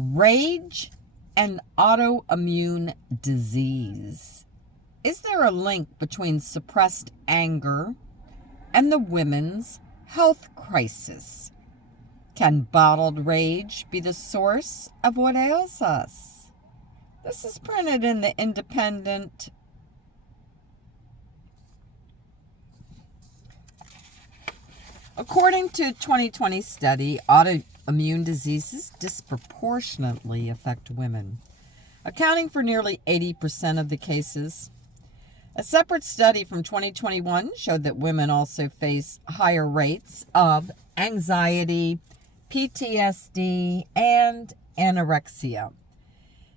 Rage and autoimmune disease. Is there a link between suppressed anger and the women's health crisis? Can bottled rage be the source of what ails us? This is printed in the Independent. According to a 2020 study, autoimmune diseases disproportionately affect women, accounting for nearly 80% of the cases. A separate study from 2021 showed that women also face higher rates of anxiety, PTSD, and anorexia.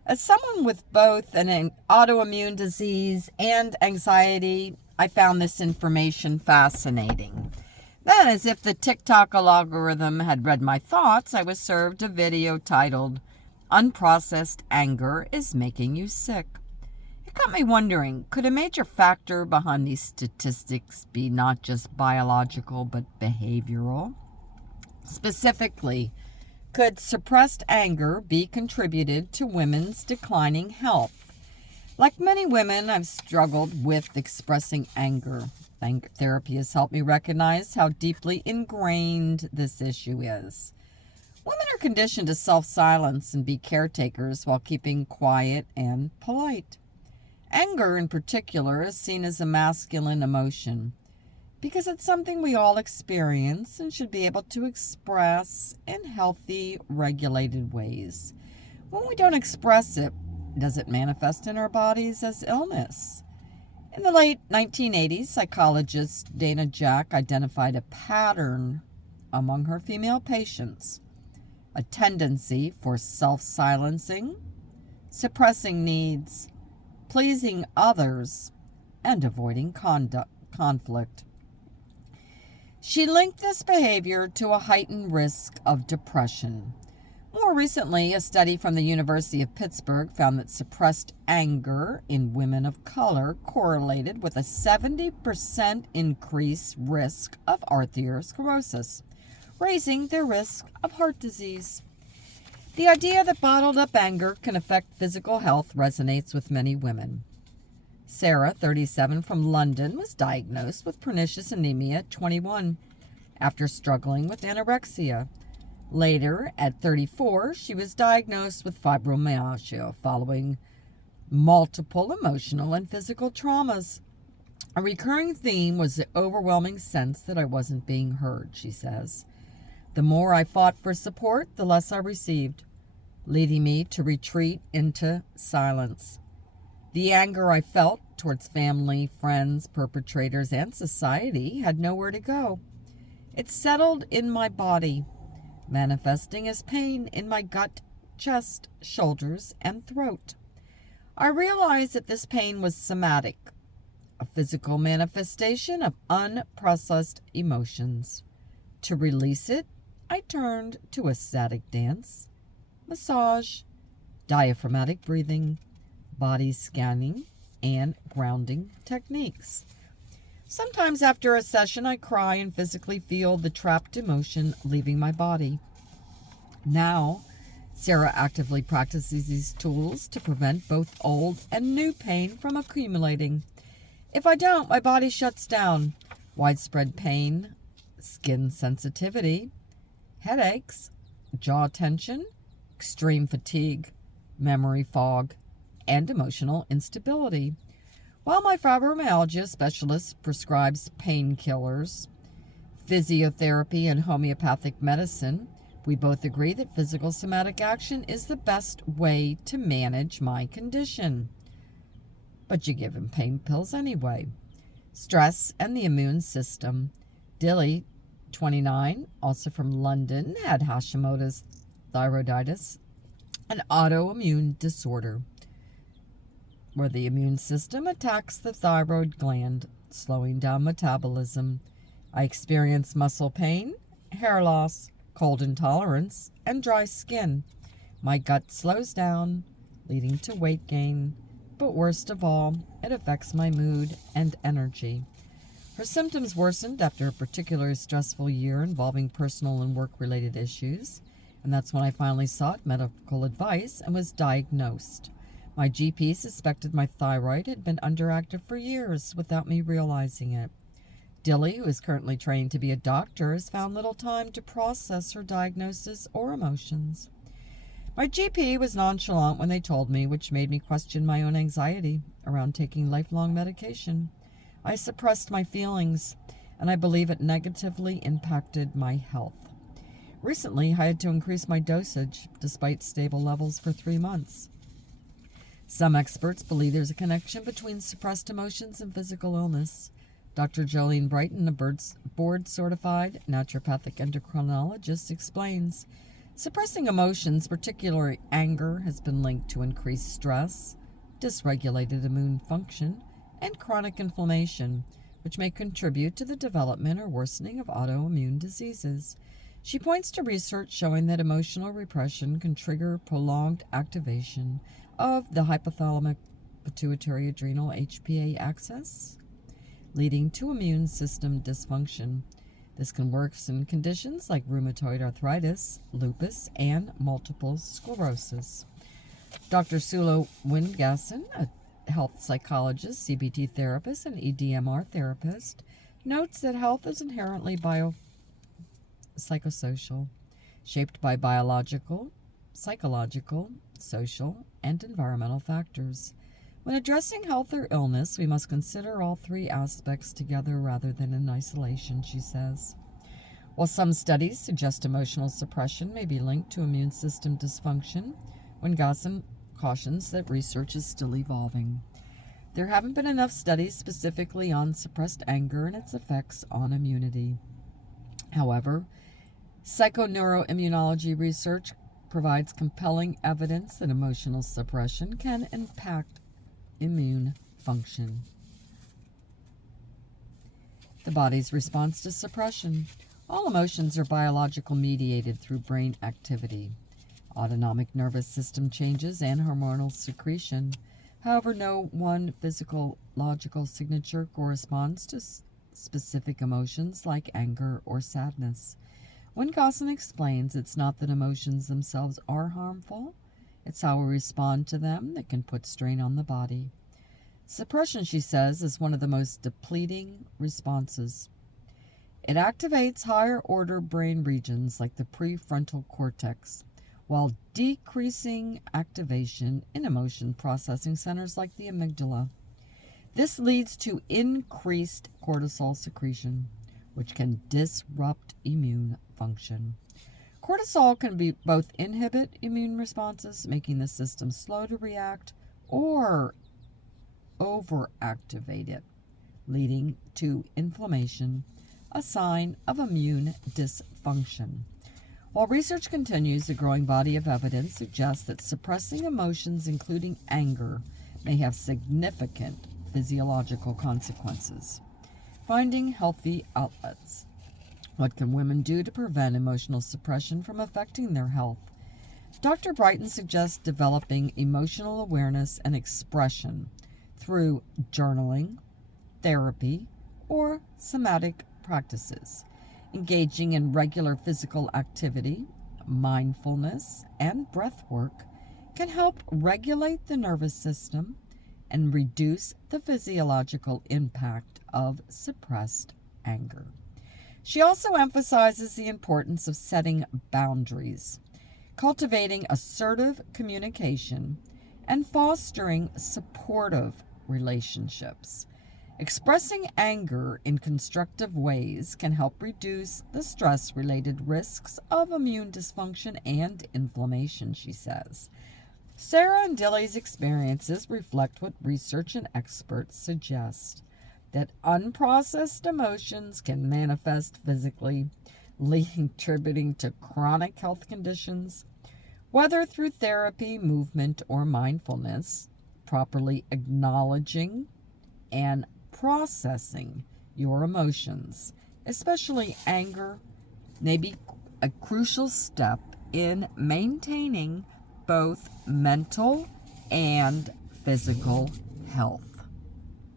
As someone with both an autoimmune disease and anxiety, I found this information fascinating. Then, as if the TikTok algorithm had read my thoughts, I was served a video titled, "Unprocessed Anger is Making You Sick." It got me wondering, could a major factor behind these statistics be not just biological but behavioral? Specifically, could suppressed anger be contributed to women's declining health? Like many women, I've struggled with expressing anger. Therapy has helped me recognize how deeply ingrained this issue is. Women are conditioned to self-silence and be caretakers while keeping quiet and polite. Anger, in particular, is seen as a masculine emotion because it's something we all experience and should be able to express in healthy, regulated ways. When we don't express it, does it manifest in our bodies as illness? In the late 1980s, psychologist Dana Jack identified a pattern among her female patients, a tendency for self-silencing, suppressing needs, pleasing others, and avoiding conflict. She linked this behavior to a heightened risk of depression. More recently, a study from the University of Pittsburgh found that suppressed anger in women of color correlated with a 70% increased risk of arteriosclerosis, raising their risk of heart disease. The idea that bottled up anger can affect physical health resonates with many women. Sarah, 37, from London, was diagnosed with pernicious anemia at 21 after struggling with anorexia. Later, at 34, she was diagnosed with fibromyalgia following multiple emotional and physical traumas. A recurring theme was the overwhelming sense that I wasn't being heard, she says. The more I fought for support, the less I received, leading me to retreat into silence. The anger I felt towards family, friends, perpetrators, and society had nowhere to go. It settled in my body, manifesting as pain in my gut, chest, shoulders, and throat. I realized that this pain was somatic, a physical manifestation of unprocessed emotions. To release it, I turned to ecstatic dance, massage, diaphragmatic breathing, body scanning, and grounding techniques. Sometimes after a session, I cry and physically feel the trapped emotion leaving my body. Now, Sarah actively practices these tools to prevent both old and new pain from accumulating. If I don't, my body shuts down. Widespread pain, skin sensitivity, headaches, jaw tension, extreme fatigue, memory fog, and emotional instability. While my fibromyalgia specialist prescribes painkillers, physiotherapy, and homeopathic medicine, we both agree that physical somatic action is the best way to manage my condition. But you give him pain pills anyway. Stress and the immune system. Dilly, 29, also from London, had Hashimoto's thyroiditis, an autoimmune disorder where the immune system attacks the thyroid gland, slowing down metabolism. I experience muscle pain, hair loss, cold intolerance, and dry skin. My gut slows down, leading to weight gain, but worst of all, it affects my mood and energy. Her symptoms worsened after a particularly stressful year involving personal and work-related issues. And that's when I finally sought medical advice and was diagnosed. My GP suspected my thyroid had been underactive for years without me realizing it. Dilly, who is currently trained to be a doctor, has found little time to process her diagnosis or emotions. My GP was nonchalant when they told me, which made me question my own anxiety around taking lifelong medication. I suppressed my feelings, and I believe it negatively impacted my health. Recently, I had to increase my dosage despite stable levels for 3 months. Some experts believe there's a connection between suppressed emotions and physical illness. Dr. Jolene Brighton, a board-certified naturopathic endocrinologist, explains, suppressing emotions, particularly anger, has been linked to increased stress, dysregulated immune function, and chronic inflammation, which may contribute to the development or worsening of autoimmune diseases. She points to research showing that emotional repression can trigger prolonged activation of the hypothalamic pituitary adrenal HPA axis, leading to immune system dysfunction. This can worsen in conditions like rheumatoid arthritis, lupus, and multiple sclerosis. Dr. Sula Wingasson, a health psychologist, CBT therapist, and EDMR therapist, notes that health is inherently psychosocial, shaped by biological, psychological, social, and environmental factors. When addressing health or illness, we must consider all three aspects together rather than in isolation, she says. While some studies suggest emotional suppression may be linked to immune system dysfunction, Wingasson cautions that research is still evolving. There haven't been enough studies specifically on suppressed anger and its effects on immunity. However, psychoneuroimmunology research provides compelling evidence that emotional suppression can impact immune function. The body's response to suppression. All emotions are biological mediated through brain activity, autonomic nervous system changes, and hormonal secretion. However, no one physiological signature corresponds to specific emotions like anger or sadness. Wingasson explains it's not that emotions themselves are harmful, it's how we respond to them that can put strain on the body. Suppression, she says, is one of the most depleting responses. It activates higher-order brain regions like the prefrontal cortex, while decreasing activation in emotion processing centers like the amygdala. This leads to increased cortisol secretion, which can disrupt immune function. Cortisol can both inhibit immune responses, making the system slow to react, or overactivate it, leading to inflammation, a sign of immune dysfunction. While research continues, a growing body of evidence suggests that suppressing emotions, including anger, may have significant physiological consequences. Finding healthy outlets. What can women do to prevent emotional suppression from affecting their health? Dr. Brighton suggests developing emotional awareness and expression through journaling, therapy, or somatic practices. Engaging in regular physical activity, mindfulness, and breath work can help regulate the nervous system and reduce the physiological impact of suppressed anger. She also emphasizes the importance of setting boundaries, cultivating assertive communication, and fostering supportive relationships. Expressing anger in constructive ways can help reduce the stress-related risks of immune dysfunction and inflammation, she says. Sarah and Dilly's experiences reflect what research and experts suggest, that unprocessed emotions can manifest physically, contributing to chronic health conditions. Whether through therapy, movement, or mindfulness, properly acknowledging and processing your emotions, especially anger, may be a crucial step in maintaining both mental and physical health.